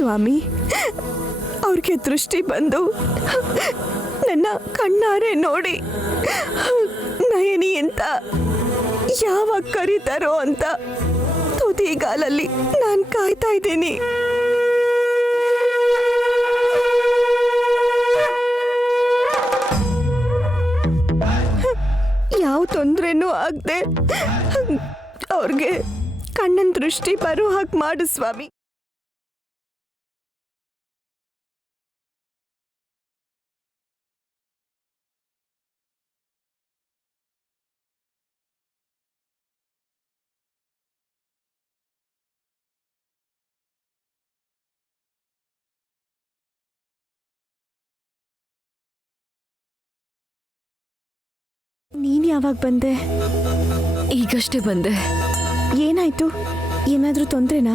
ಸ್ವಾಮಿ, ಅವ್ರಿಗೆ ದೃಷ್ಟಿ ಬಂದು ನನ್ನ ಕಣ್ಣಾರೆ ನೋಡಿ ನಯನಿ ಅಂತ ಯಾವಾಗ ಕರೀತಾರೋ ಅಂತ ತುದಿಗಾಲಲ್ಲಿ ನಾನು ಕಾಯ್ತಾ ಇದ್ದೀನಿ. ಯಾವ ತೊಂದರೆನೂ ಆಗದೆ ಅವ್ರಿಗೆ ಕಣ್ಣನ್ ದೃಷ್ಟಿ ಬರೋ ಹಾಗೆ ಮಾಡು ಸ್ವಾಮಿ. ನೀನ್ ಯಾವಾಗ ಬಂದೆ? ಈಗಷ್ಟೇ ಬಂದೆ. ಏನಾಯ್ತು? ಏನಾದ್ರೂ ತೊಂದ್ರೆನಾ?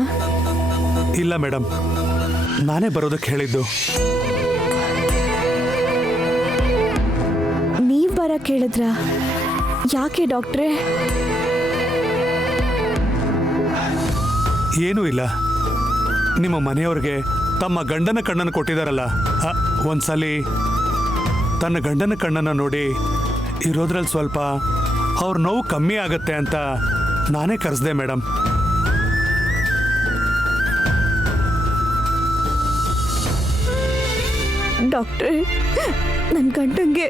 ಇಲ್ಲ ಮೇಡಮ್, ನಾನೇ ಬರೋದಕ್ಕೆ ಹೇಳಿದ್ದು. ನೀವ್ ಬರಕ್ ಹೇಳಿದ್ರಾ? ಯಾಕೆ ಡಾಕ್ಟ್ರೇ? ಏನೂ ಇಲ್ಲ, ನಿಮ್ಮ ಮನೆಯವ್ರಿಗೆ ತಮ್ಮ ಗಂಡನ ಕಣ್ಣನ್ನು ಕೊಟ್ಟಿದ್ದಾರಲ್ಲ, ಒಂದ್ಸಲಿ ತನ್ನ ಗಂಡನ ಕಣ್ಣನ್ನು ನೋಡಿ ಇರೋದ್ರಲ್ಲಿ ಸ್ವಲ್ಪ ಅವ್ರ ನೋವು ಕಮ್ಮಿ ಆಗತ್ತೆ ಅಂತ ನಾನೇ ಕರೆಸ್ದೆ ಮೇಡಮ್. ಡಾಕ್ಟ್ರೇ, ನನ್ನ ಗಂಡಂಗೆ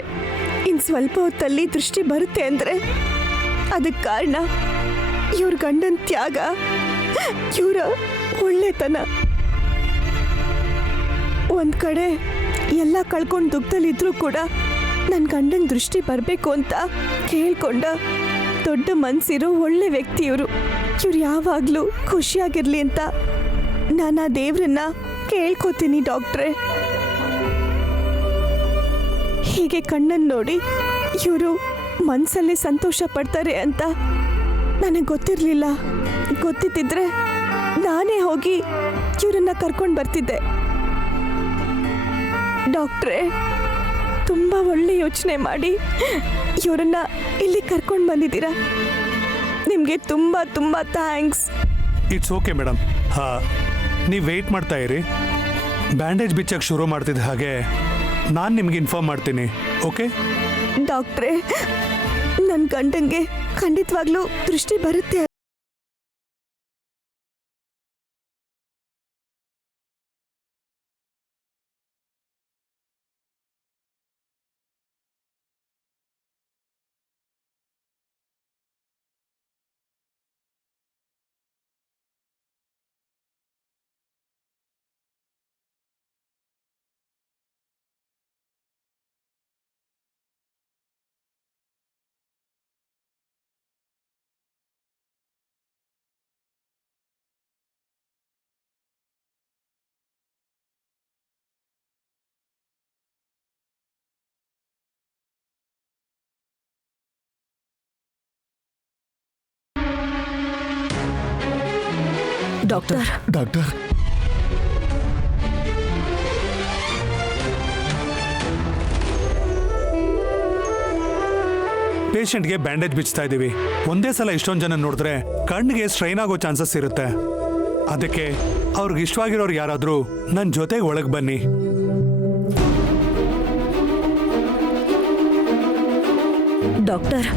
ಇನ್ನು ಸ್ವಲ್ಪ ಹೊತ್ತಲ್ಲಿ ದೃಷ್ಟಿ ಬರುತ್ತೆ ಅಂದರೆ ಅದಕ್ಕೆ ಕಾರಣ ಇವ್ರ ಗಂಡನ ತ್ಯಾಗ, ಇವರ ಒಳ್ಳೆತನ. ಒಂದು ಕಡೆ ಎಲ್ಲ ಕಳ್ಕೊಂಡು ದುಃಖದಲ್ಲಿದ್ರೂ ಕೂಡ ನನ್ನ ಗಂಡನ ದೃಷ್ಟಿ ಬರಬೇಕು ಅಂತ ಕೇಳ್ಕೊಂಡ ದೊಡ್ಡ ಮನಸ್ಸಿರೋ ಒಳ್ಳೆ ವ್ಯಕ್ತಿ ಇವರು. ಇವ್ರು ಯಾವಾಗಲೂ ಖುಷಿಯಾಗಿರಲಿ ಅಂತ ನಾನು ಆ ದೇವ್ರನ್ನ ಕೇಳ್ಕೊತೀನಿ ಡಾಕ್ಟ್ರೇ. ಹೀಗೆ ಕಣ್ಣನ್ನು ನೋಡಿ ಇವರು ಮನಸ್ಸಲ್ಲೇ ಸಂತೋಷ ಪಡ್ತಾರೆ ಅಂತ ನನಗೆ ಗೊತ್ತಿರಲಿಲ್ಲ. ಗೊತ್ತಿದ್ದಿದ್ರೆ ನಾನೇ ಹೋಗಿ ಇವರನ್ನ ಕರ್ಕೊಂಡು ಬರ್ತಿದ್ದೆ. ಡಾಕ್ಟ್ರೇ, ತುಂಬ ಒಳ್ಳೆ ಯೋಚನೆ ಮಾಡಿ ಇವರನ್ನ ಇಲ್ಲಿ ಕರ್ಕೊಂಡು ಬಂದಿದ್ದೀರಾ. ನಿಮಗೆ ತುಂಬ ತುಂಬ ಥ್ಯಾಂಕ್ಸ್. It's okay madam. ನೀವು ವೆಯ್ಟ್ ಮಾಡ್ತಾ ಇರಿ, ಬ್ಯಾಂಡೇಜ್ ಬಿಚ್ಚಕ್ಕೆ ಶುರು ಮಾಡ್ತಿದ್ದ ಹಾಗೆ ನಾನು ನಿಮ್ಗೆ ಇನ್ಫಾರ್ಮ್ ಮಾಡ್ತೀನಿ. ಓಕೆ ಡಾಕ್ಟ್ರೇ, ನನ್ನ ಗಂಡಂಗೆ ಖಂಡಿತವಾಗ್ಲೂ ದೃಷ್ಟಿ ಬರುತ್ತೆ. ಡಾಕ್ಟರ್, ಡಾಕ್ಟರ್, ಪೇಷಂಟ್ಗೆ ಬ್ಯಾಂಡೇಜ್ ಬಿಚ್ತಾ ಇದ್ದೀವಿ. ಒಂದೇ ಸಲ ಇಷ್ಟೊಂದು ಜನ ನೋಡಿದ್ರೆ ಕಣ್ಣಿಗೆ ಸ್ಟ್ರೈನ್ ಆಗೋ ಚಾನ್ಸಸ್ ಇರುತ್ತೆ. ಅದಕ್ಕೆ ಅವ್ರಿಗೆ ಇಷ್ಟವಾಗಿರೋರು ಯಾರಾದರೂ ನನ್ನ ಜೊತೆಗೆ ಒಳಗೆ ಬನ್ನಿ. ಡಾಕ್ಟರ್,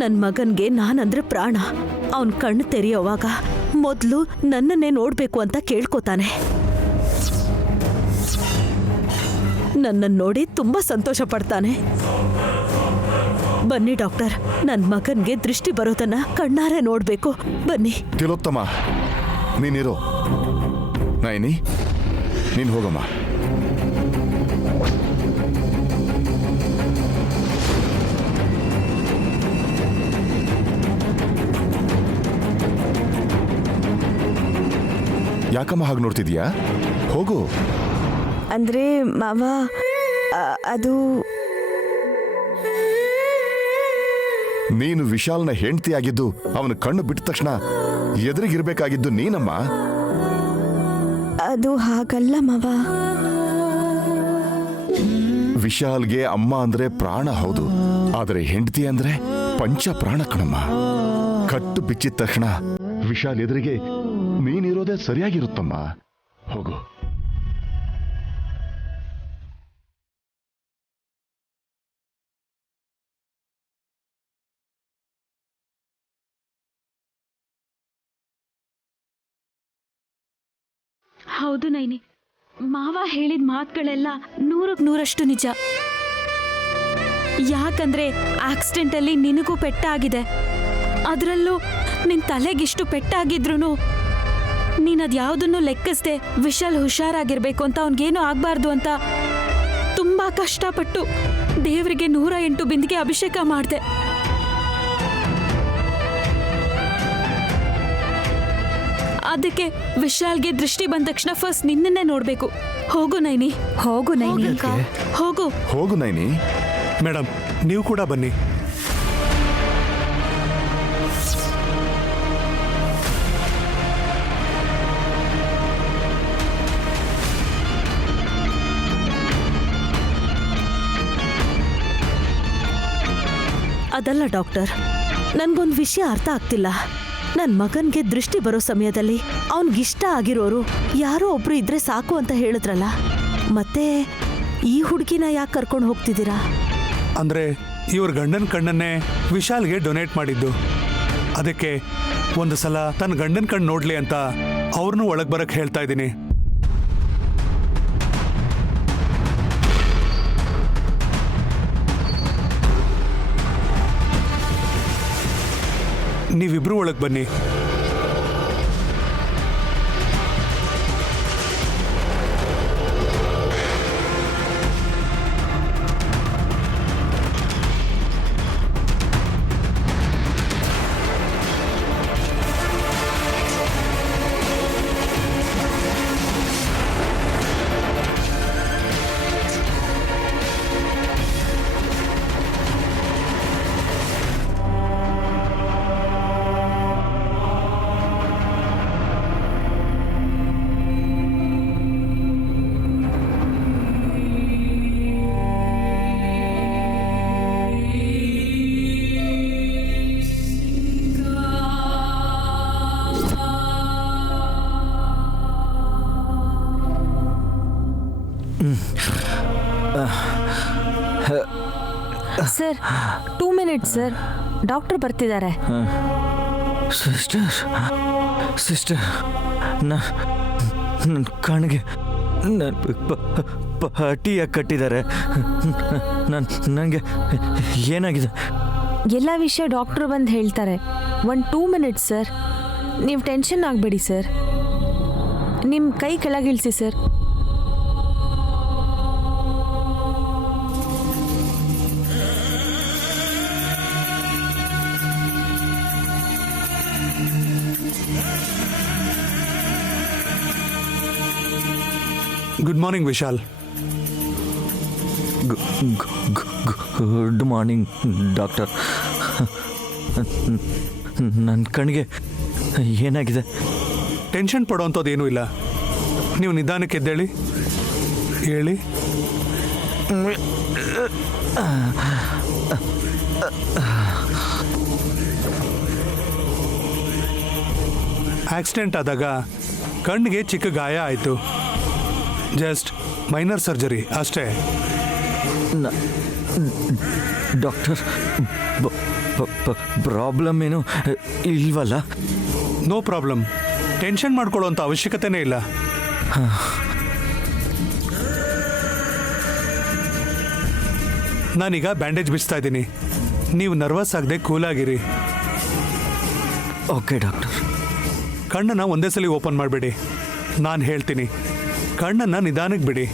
ನನ್ನ ಮಗನ್ಗೆ ನಾನಂದ್ರೆ ಪ್ರಾಣ. ಅವನ್ ಕಣ್ಣು ತೆರೆಯೋವಾಗ ಮೊದಲು ನನ್ನನ್ನೇ ನೋಡ್ಬೇಕು ಅಂತ ಕೇಳ್ಕೊತಾನೆ. ನನ್ನನ್ನು ನೋಡಿ ತುಂಬಾ ಸಂತೋಷ ಪಡ್ತಾನೆ. ಬನ್ನಿ ಡಾಕ್ಟರ್, ನನ್ನ ಮಗನ್ಗೆ ದೃಷ್ಟಿ ಬರೋದನ್ನ ಕಣ್ಣಾರೆ ನೋಡ್ಬೇಕು. ಬನ್ನಿ. ತಿಲೋತ್ತಮ, ನೀನಿರೋ. ನಯನಿ, ನೀನು ಹೋಗಮ್ಮ. ಯಾಕಮ್ಮ ಹಾಗೆ ನೋಡ್ತಿದ್ಯಾ? ಹೋಗು. ಅಂದ್ರೆ ಮಾವ, ಅದು ನೀನು ವಿಶಾಲ್ನ ಹೆಂಡತಿಯಾಗಿದ್ದು ಅವನ ಕಣ್ಣು ಬಿಟ್ಟ ತಕ್ಷಣ ಎದುರಿಗಿರ್ಬೇಕಾಗಿದ್ದು ನೀನಮ್ಮ. ಅದು ಹಾಗಲ್ಲ ಮಾವ. ವಿಶಾಲ್ಗೆ ಅಮ್ಮ ಅಂದ್ರೆ ಪ್ರಾಣ ಹೌದು, ಆದರೆ ಹೆಂಡತಿ ಅಂದ್ರೆ ಪಂಚ ಪ್ರಾಣ ಕಣಮ್ಮ. ಕಟ್ಟು ಬಿಚ್ಚಿದ ತಕ್ಷಣ ವಿಶಾಲ್ ಎದುರಿಗೆ ನೀನಿರೋದೇ ಸರಿಯಾಗಿರುತ್ತಮ್ಮ. ಹೋಗು. ಹೌದು ನೈನಿ, ಮಾವ ಹೇಳಿದ ಮಾತುಗಳೆಲ್ಲ 100% ನಿಜ. ಯಾಕಂದ್ರೆ ಆಕ್ಸಿಡೆಂಟಲ್ಲಿ ನಿನಗೂ ಪೆಟ್ಟಾಗಿದೆ. ಅದರಲ್ಲೂ ನಿನ್ ತಲೆಗಿಷ್ಟು ಪೆಟ್ಟಾಗಿದ್ರು ನೀನದ್ಯಾವುದನ್ನು ಲೆಕ್ಕಿಸ್ದೆ ವಿಶಾಲ್ ಹುಷಾರಾಗಿರ್ಬೇಕು ಅಂತ, ಅವನಿಗೇನು ಆಗ್ಬಾರ್ದು ಅಂತ ತುಂಬಾ ಕಷ್ಟಪಟ್ಟು ದೇವರಿಗೆ 108 ಬಿಂದಿಗೆ ಅಭಿಷೇಕ ಮಾಡಿದೆ. ಅದಕ್ಕೆ ವಿಶಾಲ್ಗೆ ದೃಷ್ಟಿ ಬಂದ ತಕ್ಷಣ ಫಸ್ಟ್ ನಿನ್ನನ್ನೇ ನೋಡ್ಬೇಕು. ಹೋಗು ನೈನಿ, ಹೋಗು ನೈನಿ, ಹೋಗು. ಹೋಗು ನೈನಿ. ಮೇಡಮ್, ನೀವು ಕೂಡ ಬನ್ನಿ. ಅದಲ್ಲ ಡಾಕ್ಟರ್, ನನ್ಗೊಂದು ವಿಷಯ ಅರ್ಥ ಆಗ್ತಿಲ್ಲ. ನನ್ನ ಮಗನ್ಗೆ ದೃಷ್ಟಿ ಬರೋ ಸಮಯದಲ್ಲಿ ಅವನ್ಗಿಷ್ಟ ಆಗಿರೋರು ಯಾರೋ ಒಬ್ರು ಇದ್ರೆ ಸಾಕು ಅಂತ ಹೇಳಿದ್ರಲ್ಲ, ಮತ್ತೆ ಈ ಹುಡುಗಿನ ಯಾಕೆ ಕರ್ಕೊಂಡು ಹೋಗ್ತಿದ್ದೀರಾ? ಅಂದ್ರೆ ಇವ್ರ ಗಂಡನ ಕಣ್ಣನ್ನೇ ವಿಶಾಲ್ಗೆ ಡೊನೇಟ್ ಮಾಡಿದ್ದು. ಅದಕ್ಕೆ ಒಂದು ಸಲ ತನ್ನ ಗಂಡನ ಕಣ್ಣು ನೋಡ್ಲಿ ಅಂತ ಅವ್ರನ್ನೂ ಒಳಗೆ ಬರಕ್ಕೆ ಹೇಳ್ತಾ ಇದ್ದೀನಿ. ನೀವಿಬ್ರು ಒಳಗೆ ಬನ್ನಿ. ಸರ್ 2 ಮಿನಿಟ್ಸ್ ಸರ್, ಡಾಕ್ಟರ್ ಬರ್ತಿದ್ದಾರೆ. ಸಿಸ್ಟರ್ ನನ್ನ ಕಣ್ಣಿಗೆ ಪಟ್ಟಿಯಾಗಿ ಕಟ್ಟಿದ್ದಾರೆ. ನನಗೆ ಏನಾಗಿದೆ? ಎಲ್ಲ ವಿಷಯ ಡಾಕ್ಟರ್ ಬಂದು ಹೇಳ್ತಾರೆ. 2 ಮಿನಿಟ್ಸ್ ಸರ್, ನೀವು ಟೆನ್ಷನ್ ಆಗಬೇಡಿ ಸರ್. ನಿಮ್ಮ ಕೈ ಕೆಳಗಿಳಿಸಿ sir. Good morning Vishal. Good morning doctor. ನನ್ನ ಕಣ್ಣಿಗೆ ಏನಾಗಿದೆ? ಟೆನ್ಷನ್ ಪಡೋವಂಥದ್ದೇನೂ ಇಲ್ಲ. ನೀವು ನಿಧಾನಕ್ಕೆ ಎದ್ದೇಳಿ, ಹೇಳಿ. ಆಕ್ಸಿಡೆಂಟ್ ಆದಾಗ ಕಣ್ಣಿಗೆ ಚಿಕ್ಕ ಗಾಯ ಆಯಿತು. ಜಸ್ಟ್ ಮೈನರ್ ಸರ್ಜರಿ ಅಷ್ಟೇ. ಡಾಕ್ಟರ್, ಪ್ರಾಬ್ಲಮ್ ಏನು ಇಲ್ವಲ್ಲ? No problem. ಟೆನ್ಷನ್ ಮಾಡ್ಕೊಳ್ಳೋಂಥ ಅವಶ್ಯಕತೆನೇ ಇಲ್ಲ. ನಾನೀಗ ಬ್ಯಾಂಡೇಜ್ ಬಿಡಿಸ್ತಾ ಇದ್ದೀನಿ. ನೀವು ನರ್ವಸ್ ಆಗದೆ ಕೂಲಾಗಿರಿ. Okay doctor. ಕಣ್ಣನ್ನು ಒಂದೇ ಸಲ ಓಪನ್ ಮಾಡಬೇಡಿ. ನಾನು ಹೇಳ್ತೀನಿ, ಕಣ್ಣನ್ನು ನಿಧಾನಕ್ಕೆ ಬಿಡಿ.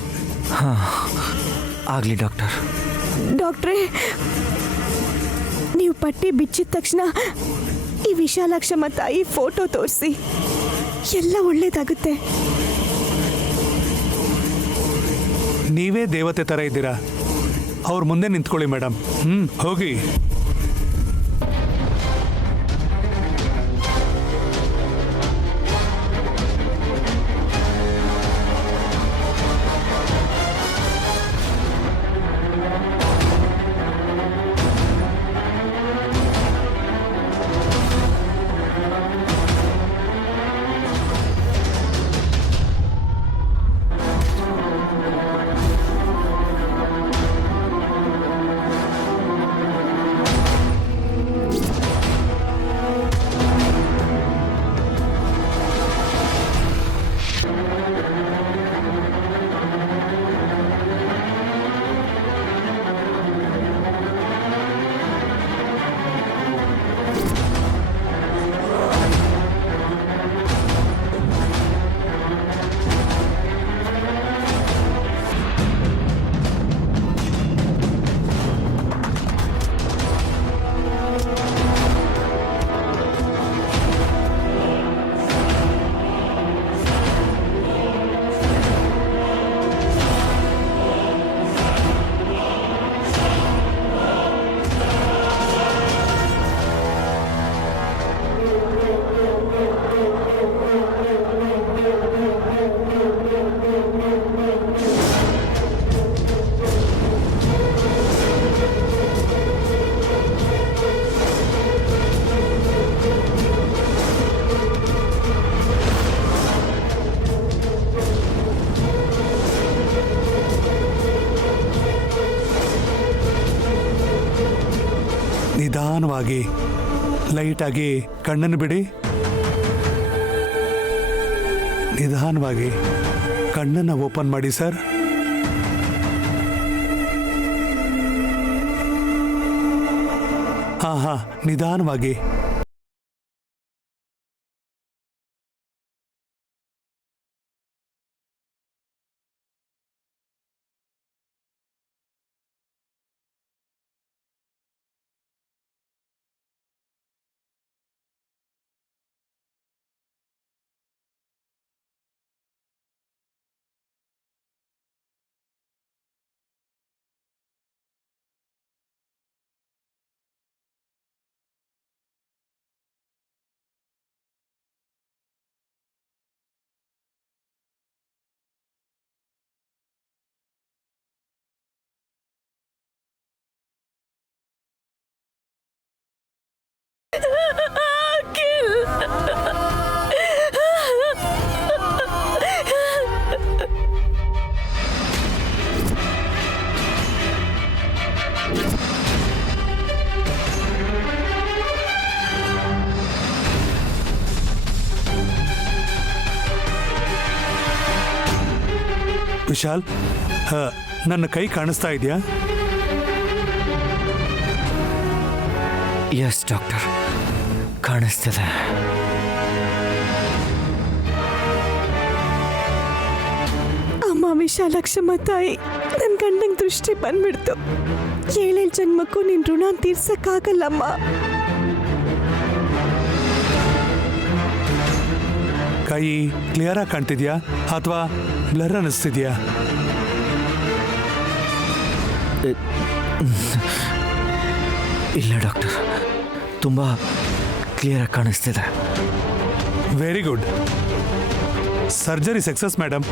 ಹಾಂ, ಆಗಲಿ ಡಾಕ್ಟರ್. ಡಾಕ್ಟ್ರೇ, ನೀವು ಪಟ್ಟಿ ಬಿಚ್ಚಿದ ತಕ್ಷಣ ಈ ವಿಶಾಲಾಕ್ಷಮ್ಮ ತಾಯಿ ಫೋಟೋ ತೋರಿಸಿ, ಎಲ್ಲ ಒಳ್ಳೇದಾಗುತ್ತೆ. ನೀವೇ ದೇವತೆ ಥರ ಇದ್ದೀರಾ. ಅವ್ರ ಮುಂದೆ ನಿಂತ್ಕೊಳ್ಳಿ ಮೇಡಮ್. ಹೋಗಿ. ನಿಧಾನವಾಗಿ ಲೈಟಾಗಿ ಕಣ್ಣನ್ನು ಬಿಡಿ. ನಿಧಾನವಾಗಿ ಕಣ್ಣನ್ನು ಓಪನ್ ಮಾಡಿ ಸರ್. ಹಾ ನಿಧಾನವಾಗಿ. ವಿಶಾಲ್, ನನ್ನ ಕೈ ಕಾಣಿಸ್ತಾ ಇದೆಯಾ? ಎಸ್ ಡಾಕ್ಟರ್, ಕಾಣಿಸ್ತಿದೆ. ಅಮ್ಮ ವಿಶಾಲಕ್ಷಮ್ಮ ತಾಯಿ, ನನ್ನ ಗಂಡಂಗೆ ದೃಷ್ಟಿ ಬಂದ್ಬಿಡ್ತು. 7 ಜನ್ಮಕ್ಕೂ ನಿನ್ ಋಣ ತೀರ್ಸಕ್ಕಾಗಲ್ಲಮ್ಮ. ಕೈ ಕ್ಲಿಯರ್ ಆಗಿ ಕಾಣ್ತಿದ್ಯಾ ಅಥವಾ ಬ್ಲರ್ ಅನ್ನಿಸ್ತಿದ್ಯಾ? ಇಲ್ಲ ಡಾಕ್ಟರ್, ತುಂಬ ಕ್ಲಿಯರಾಗಿ ಕಾಣಿಸ್ತಿದೆ. Very good. Surgery success madam.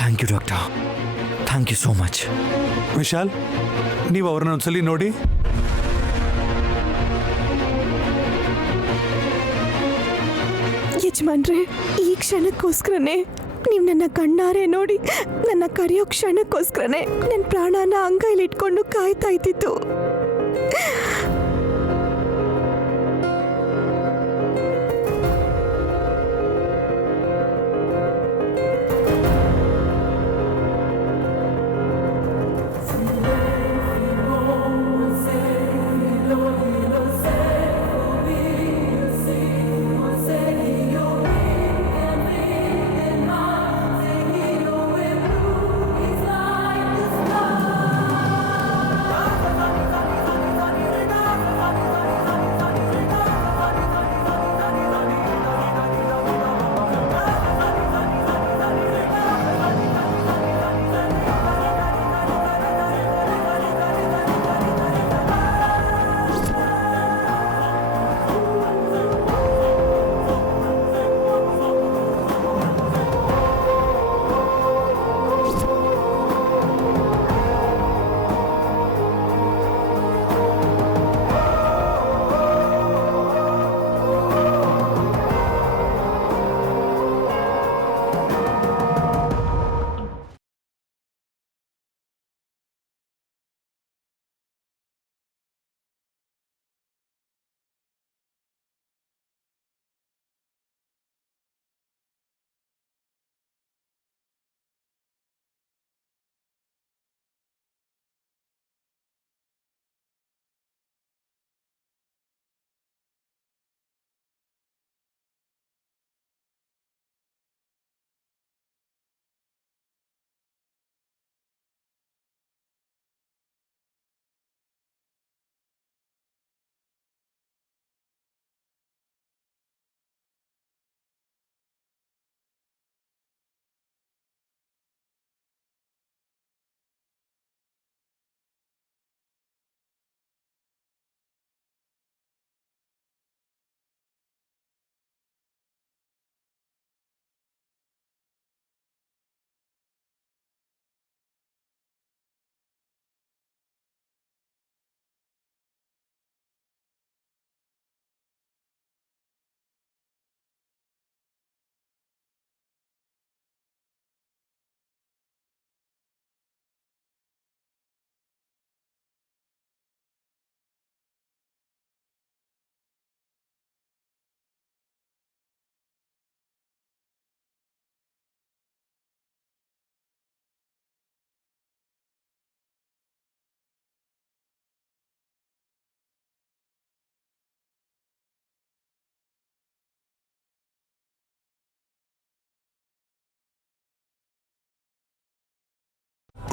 Thank you doctor, thank you so much. Vishal, ನೀವು ಅವ್ರನ್ನ ಒಂದ್ಸಲಿ ನೋಡಿ. ಯಜಮಾನ್ರೆ, ಈ ಕ್ಷಣಕ್ಕೋಸ್ಕರನೇ ನೀವು ನನ್ನ ಕಣ್ಣಾರೆ ನೋಡಿ ನನ್ನ ಕರೆಯೋ ಕ್ಷಣಕ್ಕೋಸ್ಕರನೇ ನನ್ನ ಪ್ರಾಣನ ಅಂಗೈಲಿ ಇಟ್ಕೊಂಡು ಕಾಯ್ತಾ ಇದ್ದಿತ್ತು.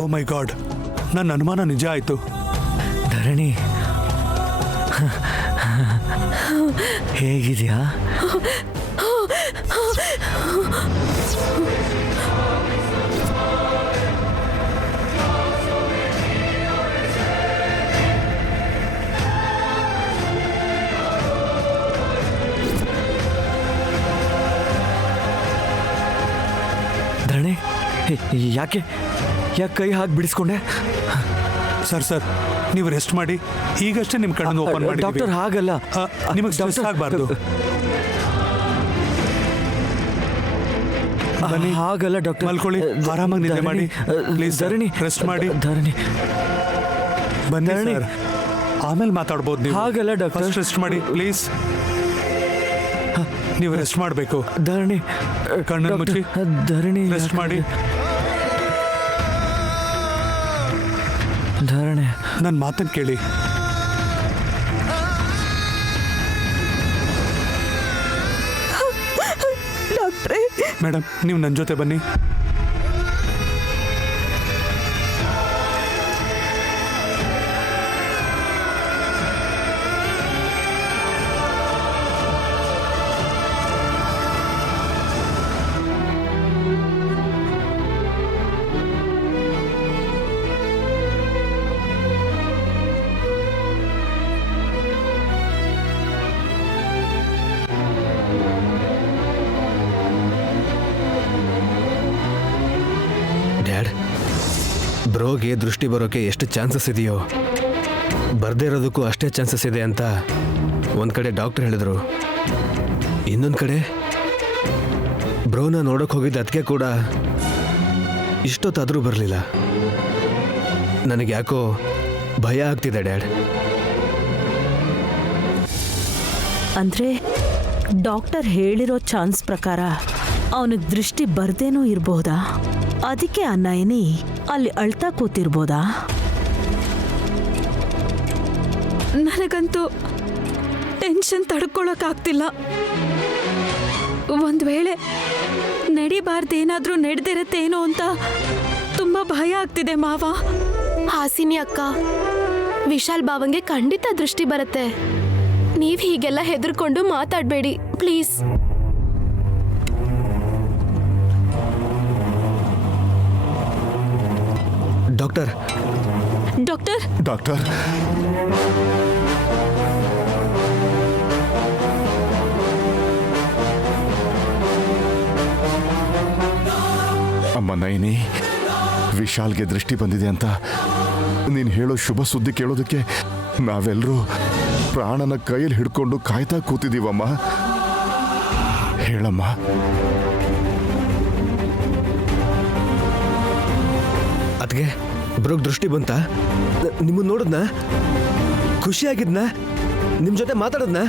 ಓ ಮೈ ಗಾಡ್, ನನ್ನ ಅನುಮಾನ ನಿಜ ಆಯ್ತು. ಧರಣಿ ಹೇಗಿದ್ಯಾ? ಧರಣಿ ಯಾಕೆ ಕೈ ಹಾಕಿ ಬಿಡಿಸ್ಕೊಂಡೆ? ಸರ್ ನೀವು ರೆಸ್ಟ್ ಮಾಡಿ. ಈಗಷ್ಟೇ ನಿಮ್ಮ ಕಣ್ಣನ್ನು ಓಪನ್ ಮಾಡಿ. ಡಾಕ್ಟರ್ ಹಾಗಲ್ಲ, ನಿಮಗೆ ಸ್ಟ್ರೆಸ್ ಆಗಬಾರ್ದು. ಬನ್ನಿ, ಹಾಗಲ್ಲ ಡಾಕ್ಟರ್. ಮಲ್ಕೊಳ್ಳಿ, ಆರಾಮಾಗಿ ನಿದ್ದೆ ಮಾಡಿ ಪ್ಲೀಸ್. ಧರಣಿ ರೆಸ್ಟ್ ಮಾಡಿ. ಧರಣಿ ಬನ್ನಿ ಧರಣಿ. ಸರ್, ಆಮೇಲೆ ಮಾತಾಡ್ಬೋದು ನೀವು. ಹಾಗಲ್ಲ ಡಾಕ್ಟರ್. ರೆಸ್ಟ್ ಮಾಡಿ ಪ್ಲೀಸ್. ನೀವು ರೆಸ್ಟ್ ಮಾಡಬೇಕು. ಧರಣಿ ಕಣ್ಣನ್ನು ಮುಚ್ಚಿ ಧರಣಿ ರೆಸ್ಟ್ ಮಾಡಿ. ಧರಣಿ ನನ್ನ ಮಾತನ್ನು ಕೇಳಿ. ಡಾಕ್ಟ್ರೇ, ಮೇಡಮ್, ನೀವು ನನ್ನ ಜೊತೆ ಬನ್ನಿ. ಡ್ಯಾಡ್, ಬ್ರೋಗೆ ದೃಷ್ಟಿ ಬರೋಕ್ಕೆ ಎಷ್ಟು ಚಾನ್ಸಸ್ ಇದೆಯೋ ಬರ್ದೇ ಇರೋದಕ್ಕೂ ಅಷ್ಟೇ ಚಾನ್ಸಸ್ ಇದೆ ಅಂತ ಒಂದು ಕಡೆ ಡಾಕ್ಟರ್ ಹೇಳಿದ್ರು. ಇನ್ನೊಂದು ಕಡೆ ಬ್ರೋನ ನೋಡೋಕೆ ಹೋಗಿದ್ದ ಅದಕ್ಕೆ ಕೂಡ ಇಷ್ಟೊತ್ತಾದರೂ ಬರಲಿಲ್ಲ. ನನಗೆ ಯಾಕೋ ಭಯ ಆಗ್ತಿದೆ ಡ್ಯಾಡ್. ಅಂದ್ರೆ ಡಾಕ್ಟರ್ ಹೇಳಿರೋ ಚಾನ್ಸ್ ಪ್ರಕಾರ ಅವನಿಗೆ ದೃಷ್ಟಿ ಬರ್ದೇನೂ ಇರ್ಬೋದಾ? ಅದಕ್ಕೆ ಆ ನಯನಿ ಅಲ್ಲಿ ಅಳ್ತಾ ಕೂತಿರ್ಬೋದಾ? ನನಗಂತೂ ಟೆನ್ಷನ್ ತಡ್ಕೊಳಕ್ಕಾಗ್ತಿಲ್ಲ. ಒಂದು ವೇಳೆ ನಡಿಬಾರ್ದೇನಾದ್ರೂ ನಡೆದಿರತ್ತೇನೋ ಅಂತ ತುಂಬಾ ಭಯ ಆಗ್ತಿದೆ ಮಾವ. ಹಾಸಿನಿ ಅಕ್ಕ, ವಿಶಾಲ್ ಬಾವಂಗೆ ಖಂಡಿತ ದೃಷ್ಟಿ ಬರುತ್ತೆ. ನೀವ್ ಹೀಗೆಲ್ಲ ಹೆದರ್ಕೊಂಡು ಮಾತಾಡಬೇಡಿ ಪ್ಲೀಸ್. ಡಾಕ್ಟರ್ ಡಾಕ್ಟರ್ ಡಾಕ್ಟರ್, ಅಮ್ಮ ನೈನಿ, ವಿಶಾಲ್ಗೆ ದೃಷ್ಟಿ ಬಂದಿದೆ ಅಂತ ನೀನು ಹೇಳೋ ಶುಭ ಸುದ್ದಿ ಕೇಳೋದಕ್ಕೆ ನಾವೆಲ್ಲರೂ ಪ್ರಾಣನ ಕೈಯಲ್ಲಿ ಹಿಡ್ಕೊಂಡು ಕಾಯ್ತಾ ಕೂತಿದ್ದೀವಮ್ಮ. ಹೇಳಮ್ಮ. ಅದಕ್ಕೆ ಬ್ರೋಗ್ ದೃಷ್ಟಿ ಬಂತ? ನಿಮ್ಮನ್ನು ನೋಡಿದ್ನಾ? ಖುಷಿಯಾಗಿದ್ನಾ? ನಿಮ್ಮ ಜೊತೆ ಮಾತಾಡಿದ್ನಾ?